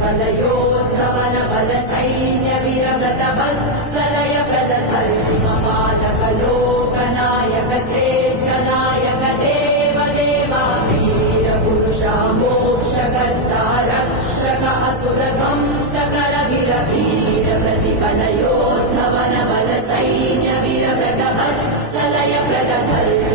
प्रतिबलयोद्धवन बल सैन्य वीरव्रत वत्सलय प्रदधर्मपालक लोकनायक श्रेष्ठ नायक देव देवा वीर पुरुषा मोक्षकर्ता रक्षक असुर ध्वंसकर वीर वीर प्रतिबलयोद्धवन बल सैन्य वीरव्रत वत्सलय प्रदधर्म